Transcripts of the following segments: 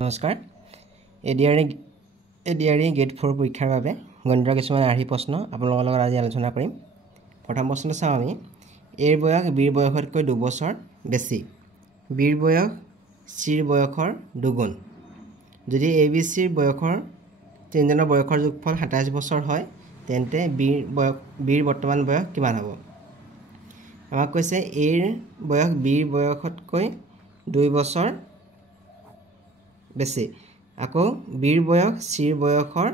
নমস্কাৰ ADRE gate 4 পৰীক্ষাৰ বাবে গণিতৰ কিছুমান আৰ্হি প্ৰশ্ন আপোনালোকৰ লগত আজি আলোচনা কৰিম। প্ৰথম প্ৰশ্নটো চাওঁ আমি। এৰ বয়স বিৰ বয়সতকৈ 2 বছৰ বেছি। বিৰ বয়স চিৰ বয়সৰ দুগুণ। যদি এ বি চিৰ বয়সৰ তিনিজনৰ বয়সৰ যোগফল 27 বছৰ হয় তেন্তে বিৰ বৰ্তমান বয়স কিমান হ'ব? আমাক কৈছে এৰ বয়স বিৰ বয়সতকৈ 2 বছৰ বেছি। আকৌ বিৰ বয়স চিৰ বয়সৰ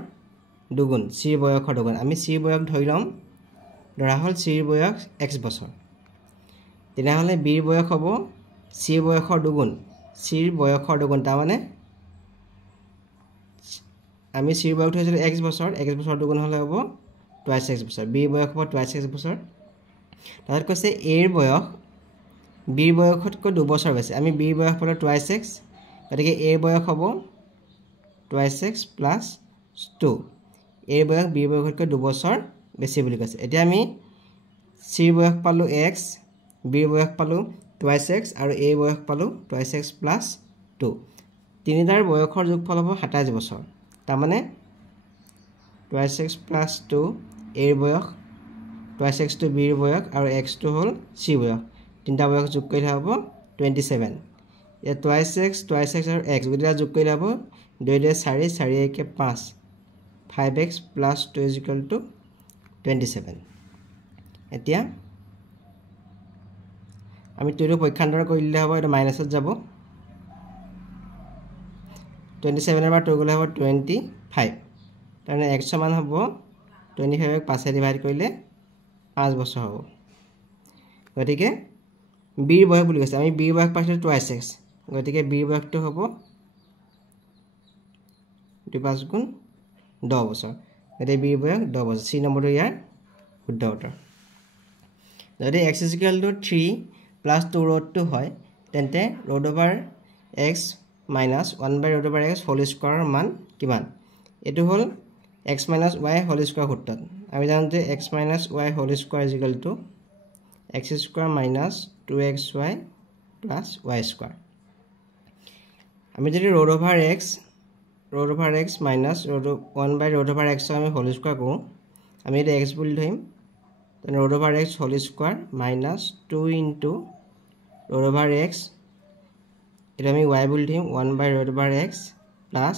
দুগুণ। চিৰ বয়সৰ দুগুণ আমি চিৰ বয়স ধৰি ল'ম, ধৰা হ'ল চিৰ বয়স x বছৰ। তেনেহ'লে বিৰ বয়স হ'ব চিৰ বয়সৰ দুগুণ। চিৰ বয়সৰ দুগুণ তাৰমানে আমি চিৰ বয়স ধৰিছিলোঁ x বছৰ, x বছৰ দুগুণ হ'লে হ'ব টুৱাইছ x বছৰ। বিৰ বয়স হ'ব টুৱাইছ x বছৰ। তাৰপিছত কৈছে এৰ বয়স বিৰ বয়সতকৈ 2 বছৰ বেছি। আমি বিৰ বয়স পালোঁ টুৱাইছ x, গতিকে এৰ বয়স হ'ব টুৱাইছ x প্লাছ 2। এৰ বয়স বিৰ বয়সতকৈ 2 বছৰ বেছি বুলি কৈছে। এতিয়া আমি চিৰ বয়স পালোঁ x, বিৰ বয়স পালোঁ টুৱাইছ x আৰু এৰ বয়স পালোঁ টুৱাইছ x প্লাছ 2। তিনিটাৰ বয়সৰ যোগফল হ'ব 27 বছৰ। তাৰমানে টুৱাইছ x প্লাছ 2 এৰ বয়স, টুৱাইছ x টো বিৰ বয়স আৰু x টো হ'ল চিৰ বয়স। তিনিটা বয়স যোগ কৰিলে হ'ব 27। ইয়াত টুৱাইছ x আৰু x গোটেইটা যোগ কৰিলে হ'ব 2 2 4 4 1 5 5x প্লাছ 2 = 27। এতিয়া আমি 2টো পক্ষান্তৰ কৰি দিলে হ'ব, এইটো মাইনাছত যাব। 27 পৰা 2 গ'লে হ'ব 25। তাৰমানে x সমান হ'ব 25ক 5 ডিভাইড কৰিলে 5 বছৰ হ'ব। গতিকে বিৰ বয়স বুলি কৈছে, আমি বিৰ বয়স পাইছিলোঁ টুৱাইছ x, গতিকে বিৰ বয়সটো হ'ব 2 5 গুণ 10 বছৰ। গতিকে বিৰ বয়স 10 বছৰ। চি নম্বৰটো ইয়াৰ শুদ্ধ উত্তৰ। যদি x = 3 প্লাছ 2√2 হয় তেন্তে √x মাইনাছ 1/√x হোল স্কোৱাৰৰ মান কিমান? এইটো হ'ল x minus y whole square সূত্ৰত। আমি জানো যে x minus y whole square = x square minus 2xy plus y square. আমি যদি √x মাইনাছ 1/√x আমি হোল স্কোৱাৰ কৰোঁ, আমি এতিয়া x বুলি ধৰিম। √x whole square minus 2 × √x, এইটো আমি y বুলি ধৰিম 1/√x plus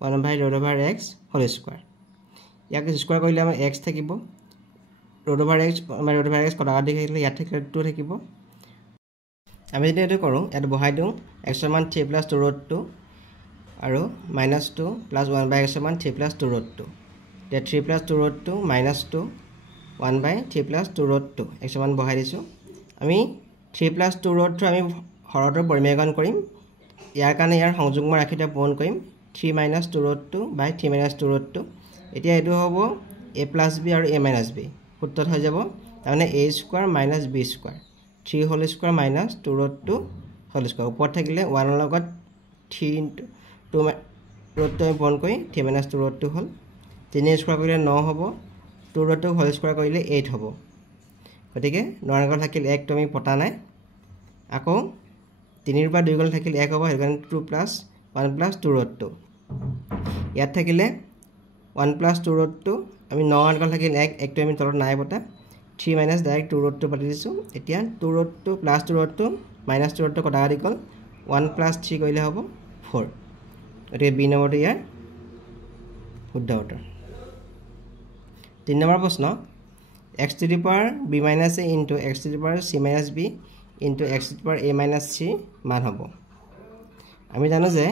1/√x whole square. ইয়াক স্কোৱাৰ কৰিলে আমাৰ x থাকিব, √x কটাকটি থাকিলে ইয়াত থাকিলে 2 থাকিব। আমি যদি এইটো কৰোঁ, ইয়াত বহাই দিওঁ x সমান 3 প্লাছ 2√2 আৰু মাইনাছ 2 প্লাছ 1/x সমান 3 প্লাছ 2√2। এতিয়া 3 প্লাছ 2√2 মাইনাছ 2 1/3 প্লাছ 2√2 x সমান বহাই দিছোঁ। আমি 3 প্লাছ 2√2 আমি হৰতৰ পৰিমেয়কৰণ কৰিম। ইয়াৰ কাৰণে ইয়াৰ সংযুগ্ম ৰাশিটো পূৰণ কৰিম 3 মাইনাছ 2√2/3 মাইনাছ 2√2। এতিয়া এইটো হ'ব a প্লাছ b আৰু a মাইনাছ b সূত্ৰত হৈ যাব। তাৰমানে a square minus b square 3 whole square minus 2√2 whole square. ওপৰত থাকিলে 1ৰ লগত 3 × 2√2 আমি পূৰণ কৰি 3 মাইনাছ 2√2 হ'ল। 3 স্কোৱাৰ কৰিলে 9 হ'ব, 2√2 হোল স্কোৱাৰ কৰিলে 8 হ'ব। গতিকে 9ৰ লগত থাকিল 1, টো আমি পতা নাই। আকৌ 3ৰ পৰা 2 গ'লে থাকিল 1 হ'ব, সেইকাৰণে 2 প্লাছ 1 প্লাছ 2√2। ইয়াত থাকিলে 1 প্লাছ 2√2, আমি 9ৰ লগত থাকিল 1, 1টো আমি তলত নাই পতা। 3 মাইনাছ ডাইৰেক্ট 2√2 পাতি দিছোঁ। এতিয়া 2√2 প্লাছ 2√2 মাইনাছ 2√2 কটাকটি গ'ল, 1 প্লাছ 3 কৰিলে হ'ব 4। গতিকে বি নম্বৰটো ইয়াৰ শুদ্ধ উত্তৰ। 3 নম্বৰ প্ৰশ্ন, x⁴ b - a × x⁴ c - b × x⁴a - c মান হ'ব। আমি জানো যে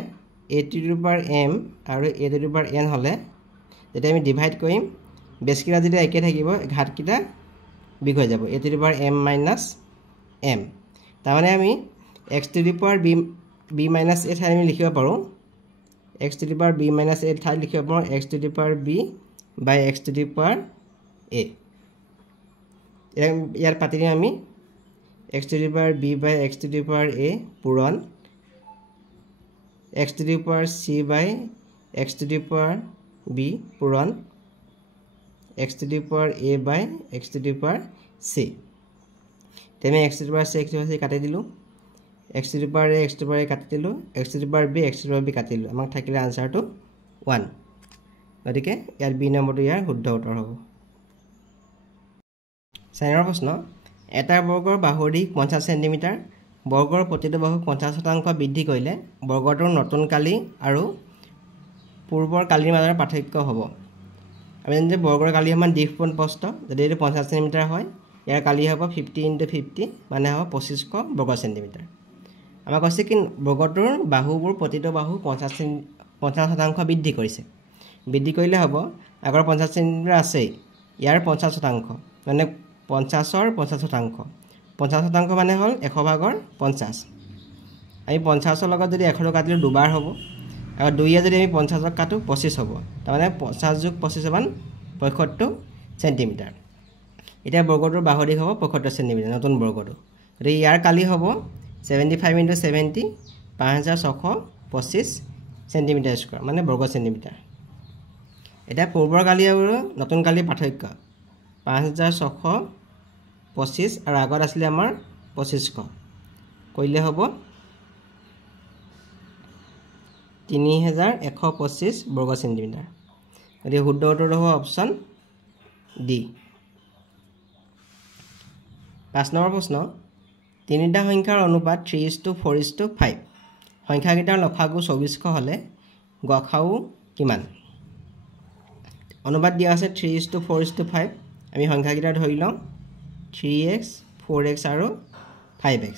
a⁴m আৰু a⁴n হ'লে যেতিয়া আমি ডিভাইড কৰিম বেছকেইটা যেতিয়া একে থাকিব ঘাতকেইটা বিগ হৈ যাব, a⁴m - m। তাৰমানে আমি x⁴b b - a ঠাইত আমি লিখিব পাৰোঁ, x⁴b - a ঠাইত লিখিব পাৰোঁ x⁴b/x⁴a। ইয়াত পাতি দিম আমি x⁴b/x⁴a পূৰণ x⁴c/x⁴b পূৰণ x⁴a/x⁴c। তেনে x⁴c কাটি দিলোঁ। x to the power a x to the power a কাটি দিলোঁ x to the power b x to the power b কাটি দিলোঁ আমাক থাকিলে আনসাৰটো 1 গতিকে ইয়াৰ বি নম্বৰটো ইয়াৰ শুদ্ধ উত্তৰ হ'ব 4 নম্বৰ প্ৰশ্ন এটা বৰ্গৰ বাহুৰ দিশ 50 সেন্টিমিটাৰ বৰ্গৰ প্ৰতিটো বাহু 50% বৃদ্ধি কৰিলে বৰ্গটোৰ নতুন কালি আৰু পূৰ্বৰ কালিৰ মাজৰ পাৰ্থক্য হ'ব আমি জানো যে বৰ্গৰ কালি সমান দিশ কোণ প্ৰস্থ যদি এটো 50 সেন্টিমিটাৰ হয় ইয়াৰ কালি হ'ব 50 * 50 মানে হ'ব 2500 বৰ্গ সেন্টিমিটাৰ আমাক কৈছে কি বৰ্গটোৰ বাহুবোৰ প্ৰতিটো বাহু 50% বৃদ্ধি কৰিছে বৃদ্ধি কৰিলে হ'ব আগৰ 50 সেন্টিমিটাৰ আছে ইয়াৰ 50% মানে 50ৰ 50% 50% মানে হ'ল 100 ভাগৰ 50 আমি 50ৰ লগত যদি 100 কাটিলে দুবাৰ হ'ব আৰু 2 যদি আমি 50ক কাটো 25 হ'ব তাৰমানে 50 + 25 সমান 75 সেন্টিমিটাৰ এটা বৰ্গটোৰ বাহুৰ দিশ হ'ব 75 সেন্টিমিটাৰ নতুন বৰ্গটো গতিকে ইয়াৰ কালি হ'ব 75 * 70 5625 সেন্টিমিটাৰ স্কয়াৰ মানে বৰ্গ সেন্টিমিটাৰ এটা পূৰ্বৰ কালি আৰু নতুন কালি পাৰ্থক্য 5625 আৰু আগত আছিল আমাৰ 2500 কইলে হ'ব 3125 বৰ্গ সেন্টিমিটাৰ গতিকে শুদ্ধ উত্তৰটো হ'ব অপচন ডি 5 নম্বৰ প্ৰশ্ন তিনিটা সংখ্যাৰ অনুপাত 3:4:5 সংখ্যাকেইটাৰ লসাগু 2400 হলে গসাউ কিমান অনুপাত দিয়া আছে 3:4:5 আমি সংখ্যাকেইটা ধৰি লওঁ 3x 4x আৰু 5x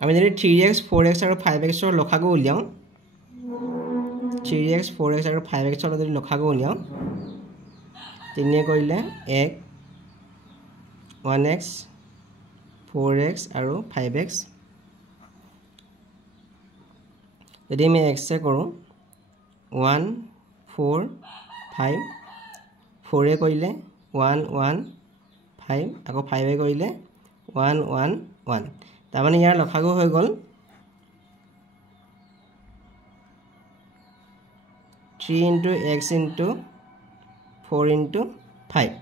আমি যদি 3x 4x আৰু 5x ৰ লসাগু উলিয়াও 3x 4x আৰু 5x ৰ যদি লসাগু উলিয়াও তিনিয়ে কৰিলে 1 1x 4x আৰু 5x যদি আমি x এ কৰোঁ 1 4 5 4 এ কৰিলে 1 1 5 আকৌ 5 এ কৰিলে 1 1 1 তাৰমানে ইয়াৰ লসাগু হৈ গ'ল 3 * x * 4 * 5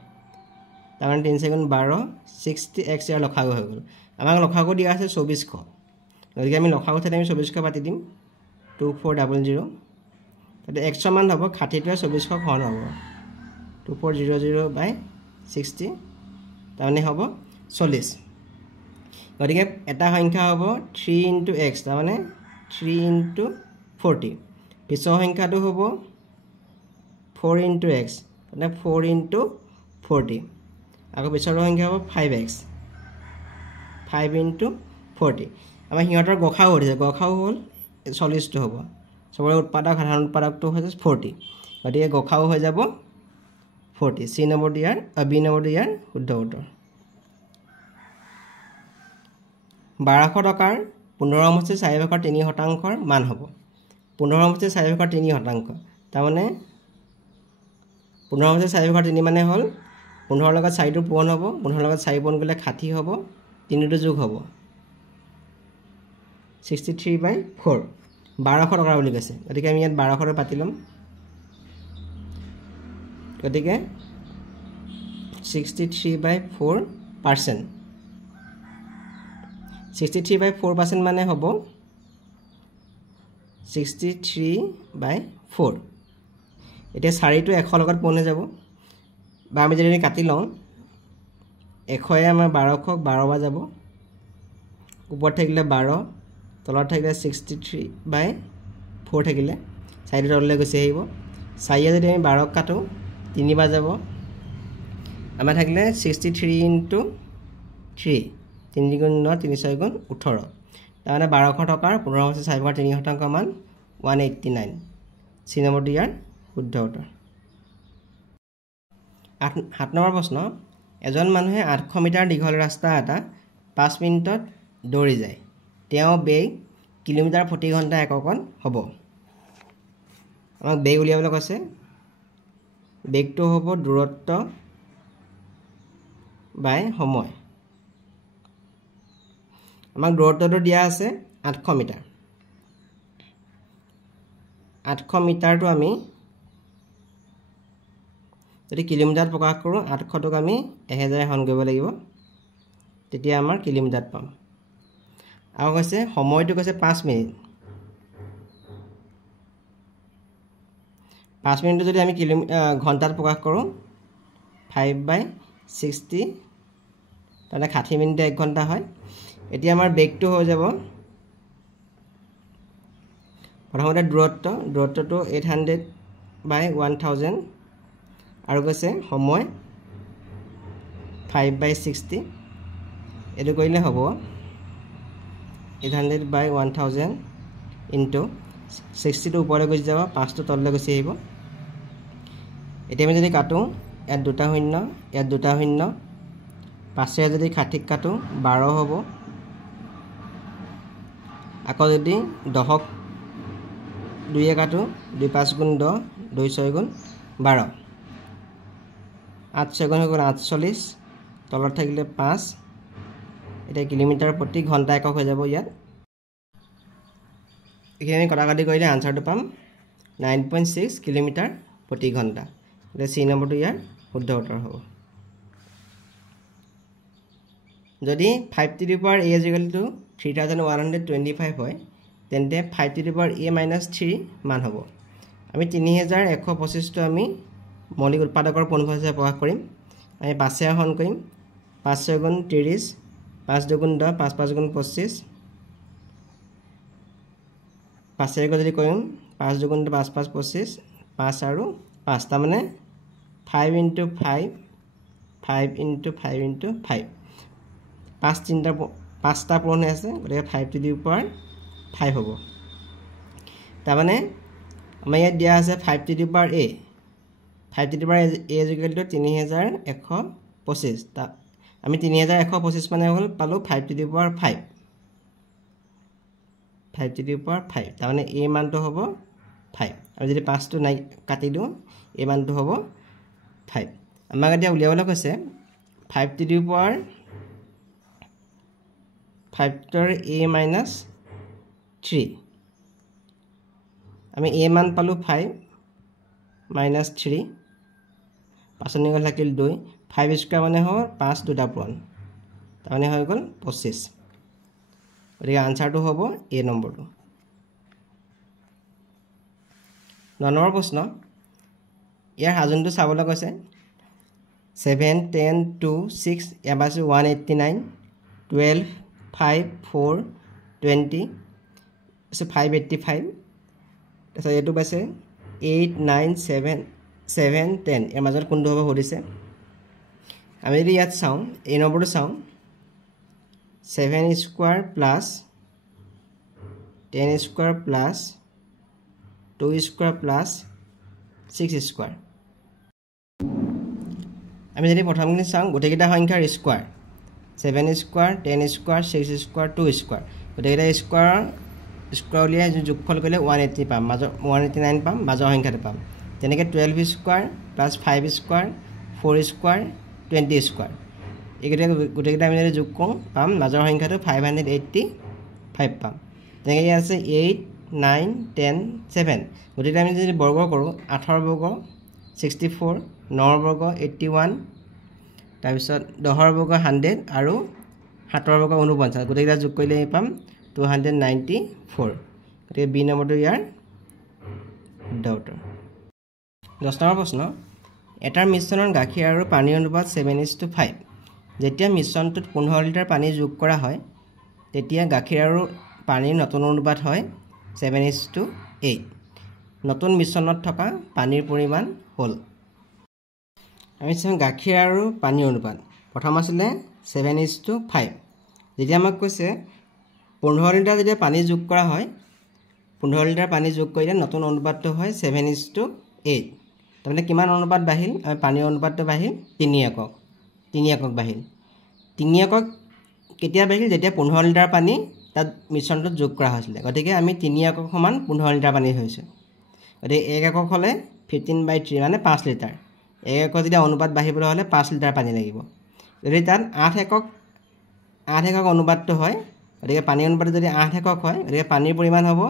তাৰমানে 3 × 12 60x ইয়াৰ লসাগু হৈ গ'ল আমাক লসাগু দিয়া আছে 2400 গতিকে আমি লসাগু ঠাইত আমি 2400 পাতি দিম 2400 তাতে x সমান হ'ব 60 টোৱে 2400 ঘন হ'ব 2400/60 তাৰমানে হ'ব 40 গতিকে এটা সংখ্যা হ'ব 3 * x তাৰমানে 3 * 40 পিছৰ সংখ্যাটো হ'ব 4 * x মানে 4 * 40 আকৌ পিছৰ সংখ্যা হ'ব 5x 5 * 40 আমাৰ হিহঁতৰ গসাউ হৈছে গসাউ হ'ল 40 টো হ'ব সবৰে উৎপাদক সাধাৰণ উৎপাদকটো হৈছে 40 গতিকে গসাউ হৈ যাব 40 সি নম্বৰটো ইয়াৰ বি নম্বৰটো ইয়াৰ শুদ্ধ উত্তৰ 1200 টকাৰ 15/4/3% মান হ'ব 15/4/3% তাৰমানে 15/4/3 মানে হ'ল 15 লগত 4 টো পূৰণ হ'ব 15 লগত 4 পূৰণ কৰিলে 60 হ'ব 3 টো যোগ হ'ব 63/4 1200 টকা বুলি কৈছে গতিকে আমি ইয়াত 1200 পাতি ল'ম গতিকে 63/4% 63/4% মানে হ'ব 63/4 এতিয়া 4 টো 100 লগত পূৰণ হৈ যাব বা আমি যদি কাটি লওঁ 100 আমাৰ 1200ক 12 বাৰ যাব ওপৰত থাকিলে 12 তলত থাকিলে 63/4 থাকিলে 4 তললৈ গুচি আহিব 4 যদি আমি 12ক কাটো 3 বাৰ যাব আমাৰ থাকিলে 63 * 3 3 × 9 3 × 6 = 18 তাৰমানে 1200 টকাৰ 15/4/3% মান 189 সি নম্বৰটো ইয়াৰ শুদ্ধ উত্তৰ 7 নম্বৰ প্ৰশ্ন এজন মানুহে 800 মিটাৰ দীঘল ৰাস্তা এটা 5 মিনিটত দৌৰি যায় তেওঁ বেগ কিলোমিটাৰ প্ৰতি ঘণ্টা এককত হ'ব আমাক বেগ উলিয়াবলৈ কৈছে বেগটো হ'ব দূৰত্ব বাই সময় আমাক দূৰত্বটো দিয়া আছে 800 মিটাৰ 800 মিটাৰটো আমি যদি কিলোমিটাৰত প্ৰকাশ কৰোঁ 800টোক আমি 1000 হৰণ কৰিব লাগিব তেতিয়া আমাৰ কিলোমিটাৰত পাম আৰু কৈছে সময়টো কৈছে 5 মিনিট 5 মিনিটটো যদি আমি ঘণ্টাত প্ৰকাশ কৰোঁ 5/60 তাহলে 60 মিনিটে 1 ঘণ্টা হয় এতিয়া আমাৰ বেগটো হৈ যাব প্ৰথমতে দূৰত্বটো 800/1000 আৰু কৈছে সময় 5/60 এটো কৰিলে হ'ব 800/1000 ইনটু 60 টো ওপৰলৈ গুচি যাব 5 টো তললৈ গুচি আহিব এতিয়া আমি যদি কাটো ইয়াত দুটা শূন্য ইয়াত দুটা শূন্য 5 এ যদি 60 কাটো 12 হ'ব আকৌ যদি 10ক 2 এ কাটো 2 5 গুণ 10 2 6 গুণ 12 8 6 গুণ হৈ গ'ল 48 তলত থাকিলে 5 এটা কিলোমিটাৰ প্ৰতি ঘণ্টা একক হৈ যাব ইয়াত এখানে কটাকাটি কৰিলে আনসাৰটো পাম 9.6 কিলোমিটাৰ প্ৰতি ঘণ্টা এটা সি নম্বৰটো ইয়াৰ শুদ্ধ উত্তৰ হ'ব যদি 5 to the power a is equal to 3125 হয় তেন্তে 5 to the power a minus 3 মান হ'ব আমি 3125 টো আমি মৌলিক উৎপাদকৰ পূৰ্ণফল হিচাপে প্ৰকাশ কৰিম আমি 5 এ হৰণ কৰিম 5 6 গুণ 30 5 2 গুণ 10 5 5 গুণ 25 5 এ যদি কৰিম 5 2 গুণ 5 5 25 5 আৰু 5 তা মানে 5 into 5 5 into 5 into 5 পাঁচটা পূৰণ হৈ আছে গতিকে 5 to the power 5 হ'ব তাৰ মানে আমাৰ ইয়াত দিয়া আছে 5 to the power a 5 to the power a is equal to 3125 তা আমি 3125 মানে হ'ল পালো 5 to the power 5 5 to the power 5 তাৰ মানে a মানটো হ'ব 5 আৰু যদি 5 টো নাই কাটি দিও a মানটো হ'ব 5 আমাক এতিয়া উলিয়াবলৈ কৈছে 5 to the power 5 to a minus 3 আমি a মান পালো 5 minus 3 পাছনি গল থাকিল 2 5 স্কয়ার মানে হ'ব 5 দুটা পূৰণ তাৰ মানে হৈ গল 25 গতিকে আনসাৰটো হ'ব a নম্বৰটো 9 নম্বৰ প্ৰশ্ন ইয়াৰ হাজনটো চাবলৈ কৈছে 7 10 2 6 এবাসি 189 12 5 4 20 so 585 তাছত এটো পাইছে 8 9 7 7 10 এর মাজত কোনটো হবে হৰিছে আমি যদি ইয়াত চাও এই নম্বৰটো চাও 7 square plus 10 square plus 2 square plus 6 square আমি যদি প্ৰথমখিনি চাও গোটেইটা সংখ্যাৰ square 7 square 10 square 6 square 2 square গোটেইটা স্কয়াৰ উলিয়াই যোগফল কৰিলে 180 পাম মাজৰ 189 পাম মাজৰ সংখ্যাটো পাম তেনেকৈ 12 square plus 5 square 4 square 20 square এইকেইটা গোটেইটা আমি যদি যোগ কৰোঁ পাম মাজৰ সংখ্যাটো 585 পাম তেনেকৈ আছে 8 9 10 7 গোটেইটা আমি যদি বৰ্গ কৰোঁ 18 বৰ্গ 64 9 বৰ্গ 81 তাৰ পিছত 10 বৰ্গ 100 আৰু 7 বৰ্গ 49 গোটেইটা যোগ কৰিলে পাম 294 গতিকে বি নম্বৰটো ইয়াৰ শুদ্ধ উত্তৰ 10 নম্বৰ প্ৰশ্ন এটাৰ মিশ্ৰণৰ গাখীৰ আৰু পানীৰ অনুপাত 7:5 যেতিয়া মিশ্ৰণটোত 15 লিটাৰ পানী যোগ কৰা হয় তেতিয়া গাখীৰ আৰু পানীৰ নতুন অনুপাত হয় 7:8 নতুন মিশ্ৰণত থকা পানীৰ পৰিমাণ হ'ল আমি চাওঁ গাখীৰ আৰু পানীৰ অনুপাত প্ৰথম আছিল 7:5 যেতিয়া আমাক কৈছে 15 লিটাৰ যেতিয়া পানী যোগ কৰা হয় 15 লিটাৰ পানী যোগ কৰিলে নতুন অনুপাতটো হয় 7:8 তাৰমানে কিমান অনুপাত বাঢ়িল আমি পানীৰ অনুপাতটো বাঢ়িল 3 একক বাঢ়িল 3 একক কেতিয়া বাঢ়িল যেতিয়া 15 লিটাৰ পানী তাত মিশ্ৰণটোত যোগ কৰা হৈছিল গতিকে আমি 3 একক সমান 15 লিটাৰ পানী হৈছে গতিকে 1 একক হলে 15/3 মানে 5 লিটাৰ 1 একক যদি অনুপাত বাঢ়িবলৈ হলে 5 লিটাৰ পানী লাগিব যদি তাত 8 একক অনুপাতটো হয় গতিকে পানীৰ অনুপাত যদি 8 একক হয় গতিকে পানীৰ পৰিমাণ হ'ব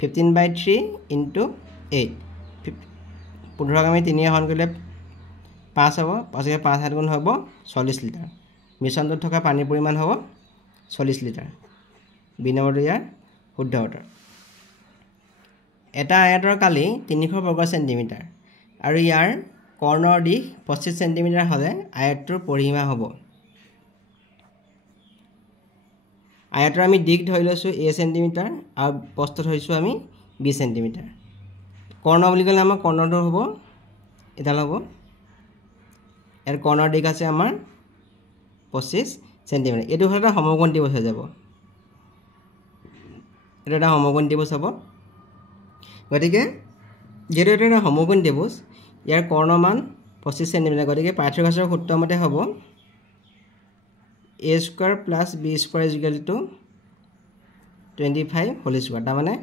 15/3 * 8 15 আমি 3 হৰণ কৰিলে 5 হ'ব 5 5 7 গুণ হ'ব 40 লিটাৰ মিশ্ৰণটোত থকা পানীৰ পৰিমাণ হ'ব 40 লিটাৰ বি নম্বৰটো ইয়াৰ শুদ্ধ উত্তৰ এটা আয়তৰ কালি 300 বৰ্গ সেন্টিমিটাৰ আৰু ইয়াৰ কৰ্ণৰ দিশ 25 সেন্টিমিটাৰ হ'লে আয়তটোৰ পৰিসীমা হ'ব আয়তৰ আমি দিশ ধৰি লৈছো a সেন্টিমিটাৰ আৰু প্ৰস্থ ধৰিছো আমি b সেন্টিমিটাৰ কৰ্ণ বুলি ক'লে আমাৰ কৰ্ণটো হ'ব এটা হ'ব এৰ কৰ্ণৰ দিশ আছে আমাৰ 25 সেন্টিমিটাৰ এটো হলে এটা সমকোণ ত্ৰিভুজ হৈ যাব এটা এটা সমকোণ ত্ৰিভুজ হ'ব গতিকে যেটো এটা সমকোণ ত্ৰিভুজ ইয়াৰ কৰ্ণ মান 25 সেন্টিমিটাৰ গতিকে পাইথাগোৰাছৰ সূত্ৰ মতে হ'ব a square plus b square is equal to 25 whole square তাৰ মানে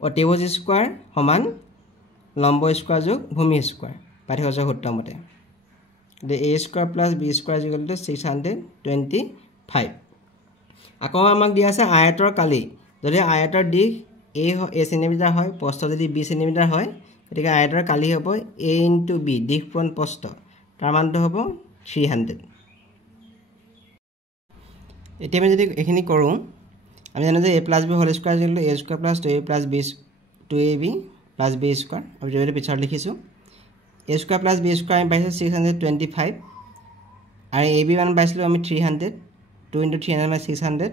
ত্ৰিভুজ স্কয়াৰ সমান লম্ব স্কয়াৰ যোগ ভূমি স্কয়াৰ পাইথাগোৰাছৰ সূত্ৰ মতে the a square plus b square is equal to 625 আকৌ আমাক দিয়া আছে আয়তৰ কালি যদি আয়তৰ দিশ a সেন্টিমিটাৰ হয় প্ৰস্থ যদি b সেন্টিমিটাৰ হয় গতিকে আয়তৰ কালি হ'ব a into b দিশ পূৰণ প্ৰস্থ তাৰ মানটো হ'ব 300 এতিয়া আমি যদি এখিনি কৰো আমি জানো যে a plus b whole square is equal to a square plus 2a plus b 2ab plus b square আমি যেটা পিছত লিখিছো a square plus b square আমি পাইছো 625 আৰু ab মান পাইছিলো আমি 300 2 into 300 মানে 600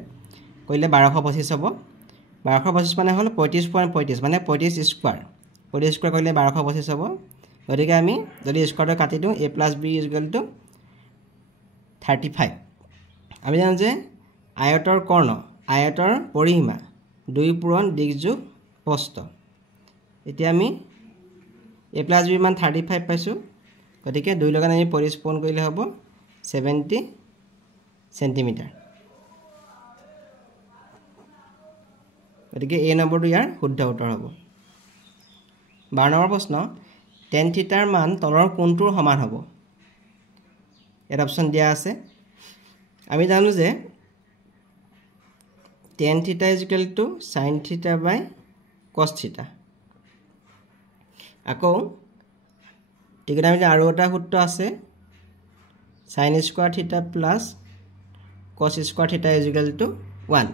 কইলে 1225 হ'ব 1225 মানে হল 35.35 মানে 35 স্কয়াৰ 35 স্কয়াৰ কইলে 1225 হ'ব গতিকে আমি যদি স্কয়াৰটো কাটি দিও a plus b is equal to 35 আমি জানো যে আয়তৰ কৰ্ণ আয়তৰ পৰিসীমা 2 পূৰণ দিশ যোগ প্ৰস্থ এতিয়া আমি a plus b মান 35 পাইছো গতিকে 2 লগত আমি পৰিস্পন কৰিলে হ'ব 70 সেন্টিমিটাৰ গতিকে a নম্বৰটো ইয়াৰ শুদ্ধ উত্তৰ হ'ব 12 নম্বৰ প্ৰশ্ন tan থিটাৰ মান তলৰ কোণটোৰ সমান হ'ব এৰ অপচন দিয়া আছে আমি জানো যে tan theta is equal to sin theta by cos theta আকৌ ঠিক আছে আমি আৰু এটা সূত্ৰ আছে sin square theta plus cos square theta is equal to 1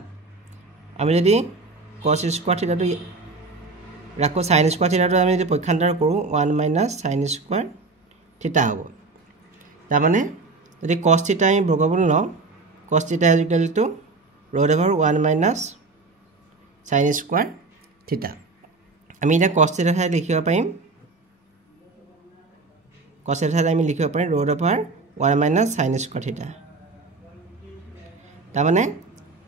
আমি যদি cos square theta টো রাখো sin square theta টো আমি যদি পক্ষান্তৰ কৰো 1 minus sin square theta হ'ব তাৰ মানে যদি cos theta আমি বৰ্গমূল লওঁ cos theta is equal to root over 1 minus sin square theta আমি এটা cos theta ঠাই লিখিব পাৰিম cos theta ঠাই আমি লিখিব পাৰিম root over 1 minus sin square theta তাৰ মানে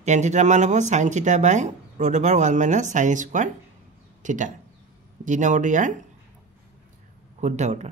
tan theta মান হ'ব sin theta by root over 1 minus sin square theta G নম্বৰটো ইয়াৰ শুদ্ধ উত্তৰ